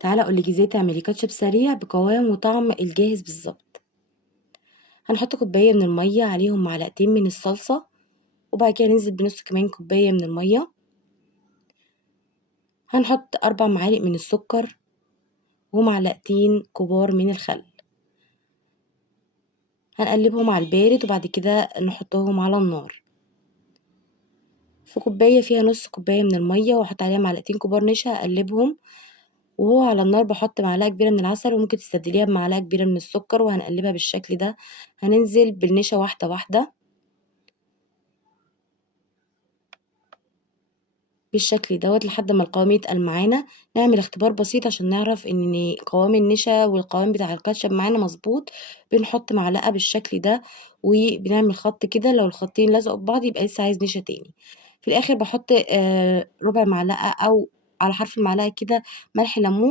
تعالى اقولك ازاي تعملي كاتشب سريع بقوام وطعم الجاهز بالظبط. هنحط كوبايه من الميه عليهم معلقتين من الصلصه، وبعد كده ننزل بنص كمان كوبايه من الميه. هنحط 4 معالق من السكر ومعلقتين كبار من الخل. هنقلبهم على البارد وبعد كده نحطهم على النار في كوبايه فيها نص كوبايه من الميه، واحط عليها معلقتين كبار نشا اقلبهم. وهو على النار بحط معلقه كبيره من العسل، وممكن تستبدليها بمعلقه كبيره من السكر، وهنقلبها بالشكل ده. هننزل بالنشا واحده واحده بالشكل دوت لحد ما القوام يتقل معانا. نعمل اختبار بسيط عشان نعرف ان قوام النشا والقوام بتاع الكاتشب معانا مظبوط. بنحط معلقه بالشكل ده وبنعمل خط كده، لو الخطين لزقوا ببعض يبقى لسه عايز نشا تاني. في الاخر بحط ربع معلقه او على حرف المعلقه كده ملح ليمون.